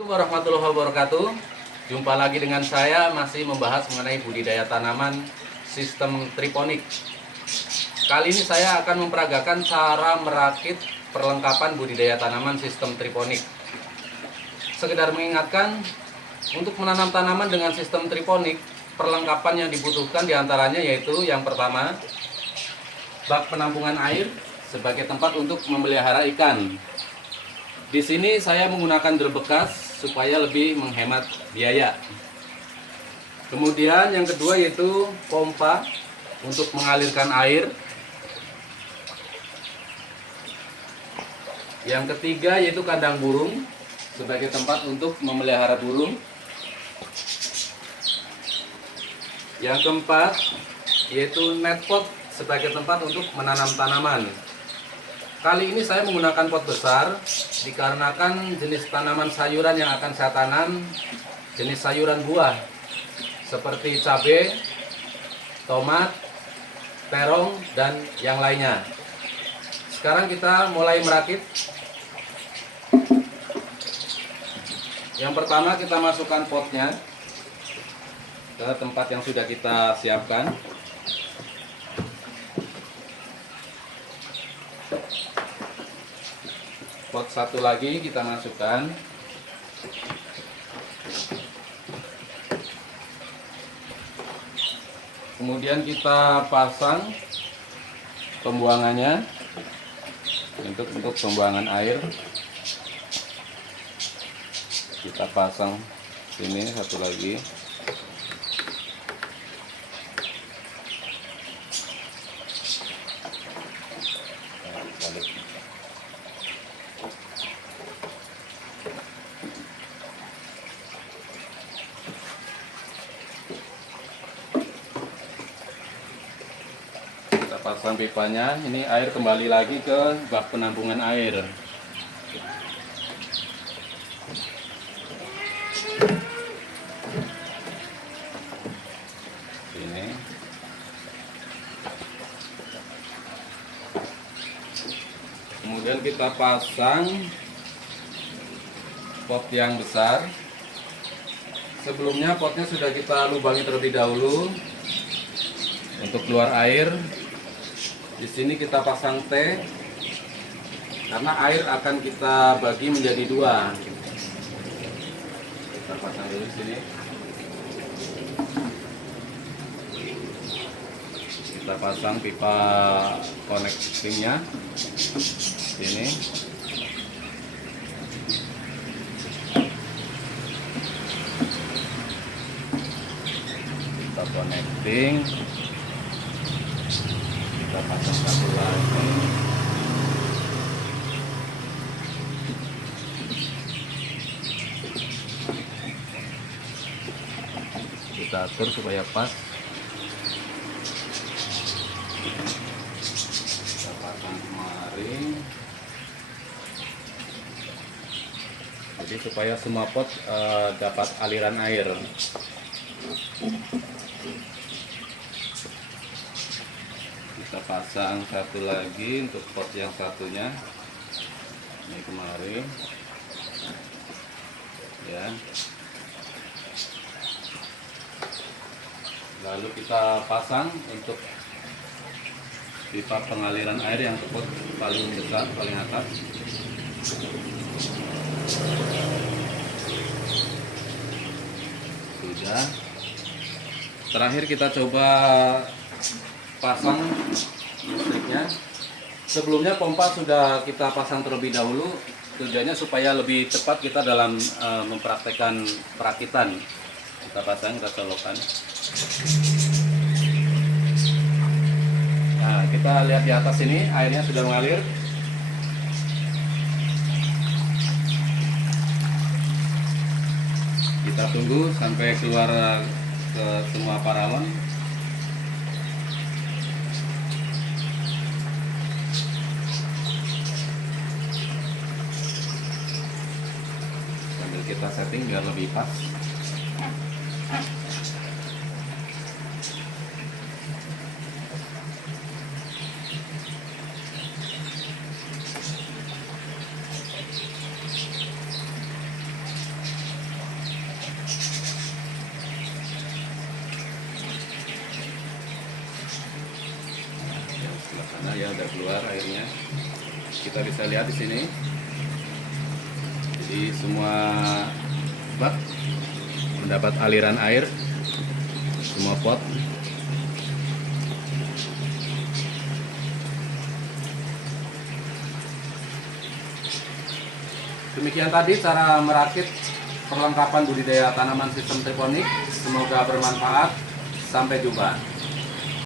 Assalamualaikum warahmatullahi wabarakatuh. Jumpa lagi dengan saya, masih membahas mengenai budidaya tanaman sistem triponik. Kali ini saya akan memperagakan cara merakit perlengkapan budidaya tanaman sistem triponik. Sekedar mengingatkan, untuk menanam tanaman dengan sistem triponik, perlengkapan yang dibutuhkan diantaranya yaitu yang pertama, bak penampungan air sebagai tempat untuk memelihara ikan. Di sini saya menggunakan drum bekas supaya lebih menghemat biaya. Kemudian yang kedua yaitu pompa untuk mengalirkan air. Yang ketiga yaitu kandang burung sebagai tempat untuk memelihara burung. Yang keempat yaitu net pot sebagai tempat untuk menanam tanaman. Kali ini saya menggunakan pot besar dikarenakan jenis tanaman sayuran yang akan saya tanam jenis sayuran buah seperti cabai, tomat, terong, dan yang lainnya. Sekarang kita mulai merakit. Yang pertama kita masukkan potnya ke tempat yang sudah kita siapkan. Pot satu lagi kita masukkan. Kemudian kita pasang pembuangannya untuk pembuangan air. Kita pasang sini satu lagi. Pasang pipanya, ini air kembali lagi ke bak penampungan air. Ini. Kemudian kita pasang pot yang besar. Sebelumnya potnya sudah kita lubangi terlebih dahulu untuk keluar air. Di sini kita pasang T karena air akan kita bagi menjadi dua. Kita pasang dulu di sini. Kita pasang pipa connectingnya sini. Kita connecting. Kita pasang satu lagi. Kita atur supaya pas. Kita pasang kemari. Jadi supaya semua pot dapat aliran air. Kita pasang satu lagi untuk pot yang satunya, ini kemarin ya. Lalu kita pasang untuk pipa pengaliran air yang pot paling besar, paling atas. Sudah. Terakhir kita coba pasang listriknya. Sebelumnya pompa sudah kita pasang terlebih dahulu, tujuannya supaya lebih cepat kita dalam mempraktekkan perakitan. Kita pasang, kita colokkan. Nah, kita lihat di atas ini airnya sudah mengalir. Kita tunggu sampai keluar ke semua paralon. Kita setting biar lebih pas. Sebelah sana ya udah keluar airnya. Kita bisa lihat di sini. Jadi semua bak mendapat aliran air, semua pot. Demikian tadi cara merakit perlengkapan budidaya tanaman sistem triponik. Semoga bermanfaat. Sampai jumpa.